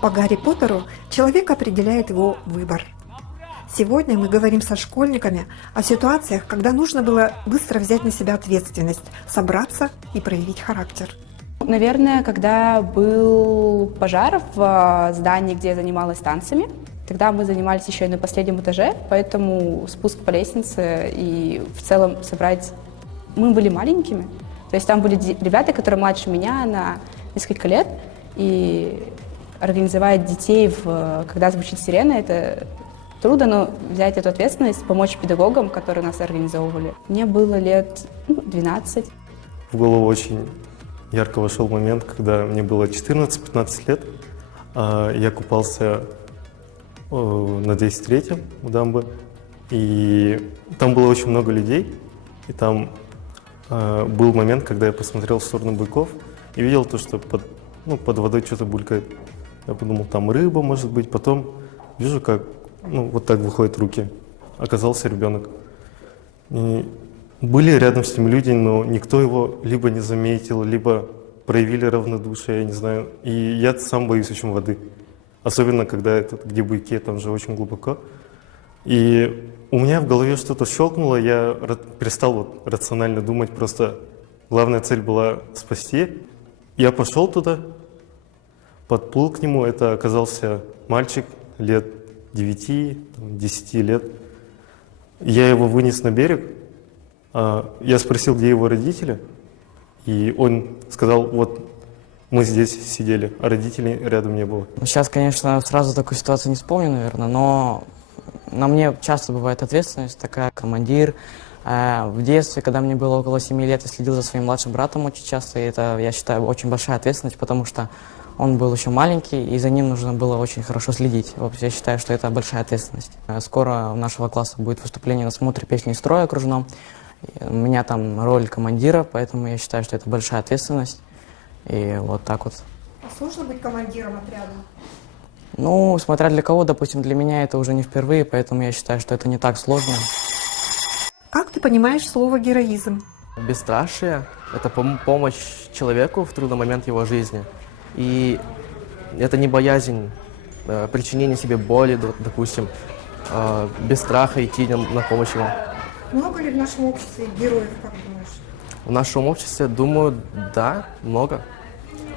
По Гарри Поттеру человек определяет его выбор. Сегодня мы говорим со школьниками о ситуациях, когда нужно было быстро взять на себя ответственность, собраться и проявить характер. Наверное, когда был пожар в здании, где я занималась танцами, тогда мы занимались еще и на последнем этаже, поэтому спуск по лестнице и в целом собрать... Мы были маленькими, то есть там были ребята, которые младше меня на несколько лет, и организовать детей, когда звучит сирена, это трудно, но взять эту ответственность, помочь педагогам, которые нас организовывали. Мне было лет 12. В голову очень ярко вошел момент, когда мне было 14-15 лет. Я купался на 203-м у дамбы, и там было очень много людей, и там был момент, когда я посмотрел в сторону быков и видел то, что под водой что-то булькает. Я подумал, там рыба, может быть. Потом вижу, как вот так выходят руки. Оказался ребенок. И были рядом с ним люди, но никто его либо не заметил, либо проявили равнодушие, я не знаю. И я сам боюсь очень воды. Особенно, когда где буйки, там же очень глубоко. И у меня в голове что-то щелкнуло, я перестал рационально думать, просто главная цель была спасти. Я пошел туда, подплыл к нему, это оказался мальчик лет 9-10 лет. Я его вынес на берег, я спросил, где его родители, и он сказал, вот мы здесь сидели, а родителей рядом не было. Сейчас, конечно, сразу такую ситуацию не вспомню, наверное, но на мне часто бывает ответственность такая, командир. В детстве, когда мне было около 7 лет, я следил за своим младшим братом очень часто, и это, я считаю, очень большая ответственность, потому что он был еще маленький, и за ним нужно было очень хорошо следить. Я считаю, что это большая ответственность. Скоро у нашего класса будет выступление на смотре песни из строя окружном. У меня там роль командира, поэтому я считаю, что это большая ответственность. И вот так вот. А сложно быть командиром отряда? Ну, смотря для кого, допустим, для меня это уже не впервые, поэтому я считаю, что это не так сложно. Как ты понимаешь слово «героизм»? Бесстрашие – это помощь человеку в трудный момент его жизни. И это не боязнь причинения себе боли, допустим, без страха идти на помощь ему. Много ли в нашем обществе героев, как думаешь? В нашем обществе, думаю, да, много.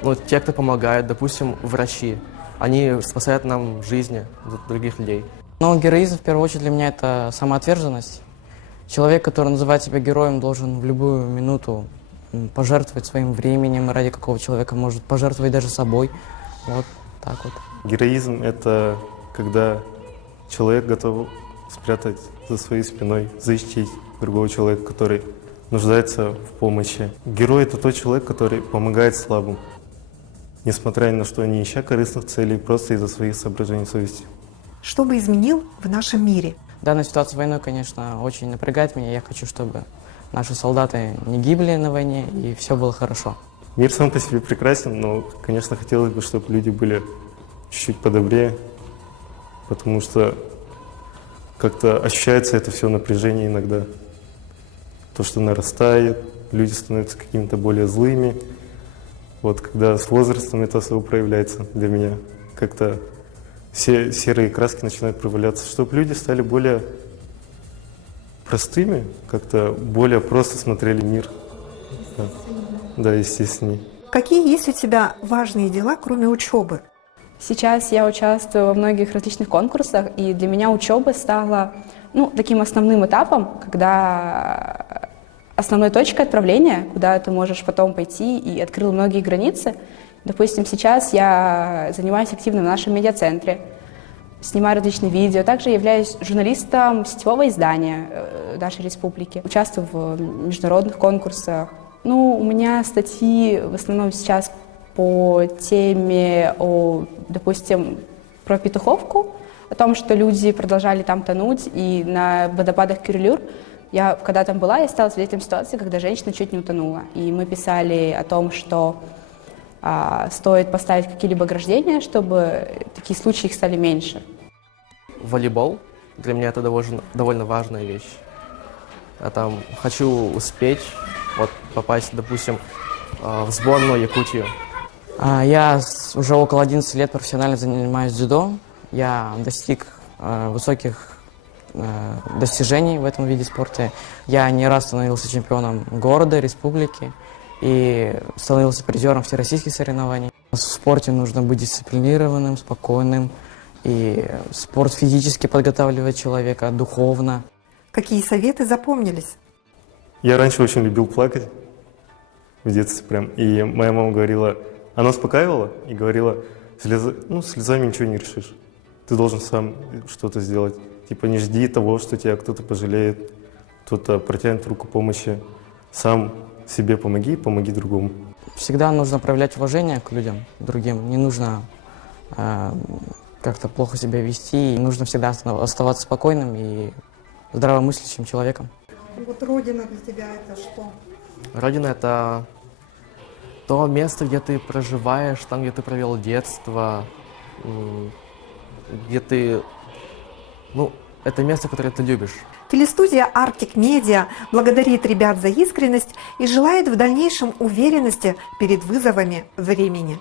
Но те, кто помогает, допустим, врачи, они спасают нам жизни других людей. Но героизм, в первую очередь, для меня это самоотверженность. Человек, который называет себя героем, должен в любую минуту пожертвовать своим временем, ради какого человека может пожертвовать даже собой. Вот так вот. Героизм – это когда человек готов спрятать за своей спиной, защитить другого человека, который нуждается в помощи. Герой – это тот человек, который помогает слабым, несмотря ни на что, не ища корыстных целей, просто из-за своих соображений совести. Что бы изменил в нашем мире? Данная ситуация с войной, конечно, очень напрягает меня. Я хочу, чтобы наши солдаты не гибли на войне и все было хорошо. Мир сам по себе прекрасен, но, конечно, хотелось бы, чтобы люди были чуть-чуть подобрее, потому что как-то ощущается это все напряжение иногда. То, что нарастает, люди становятся какими-то более злыми. Вот когда с возрастом это особо проявляется для меня, как-то все серые краски начинают проявляться, чтобы люди стали более простыми, как-то более просто смотрели мир. Да, естественно. Какие есть у тебя важные дела, кроме учебы? Сейчас я участвую во многих различных конкурсах, и для меня учеба стала таким основным этапом, когда основной точкой отправления, куда ты можешь потом пойти, и открыл многие границы. Допустим, сейчас я занимаюсь активно в нашем медиацентре, снимаю различные видео. Также являюсь журналистом сетевого издания нашей республики. Участвую в международных конкурсах. У меня статьи в основном сейчас по теме, допустим, про Петуховку, о том, что люди продолжали там тонуть, и на водопадах Кюрилюр. Я, когда там была, я стала свидетелем ситуации, когда женщина чуть не утонула. И мы писали о том, что стоит поставить какие-либо ограждения, чтобы такие случаи их стали меньше. Волейбол для меня это довольно важная вещь. Я там хочу успеть попасть, допустим, в сборную Якутию. Уже около 11 лет профессионально занимаюсь дзюдо. Я достиг высоких достижений в этом виде спорта. Я не раз становился чемпионом города, республики и становился призером всероссийских соревнований. В спорте нужно быть дисциплинированным, спокойным. И спорт физически подготавливает человека, духовно. Какие советы запомнились? Я раньше очень любил плакать в детстве прям. И моя мама говорила, она успокаивала и говорила, слезами ничего не решишь. Ты должен сам что-то сделать. Типа не жди того, что тебя кто-то пожалеет, кто-то протянет руку помощи. Сам себе помоги, помоги другому. Всегда нужно проявлять уважение к людям, другим. Не нужно как-то плохо себя вести. И нужно всегда оставаться спокойным и здравомыслящим человеком. Вот родина для тебя это что? Родина — это то место, где ты проживаешь, там, где ты провел детство, где ты... это место, которое ты любишь. Телестудия Arctic Media благодарит ребят за искренность и желает в дальнейшем уверенности перед вызовами времени.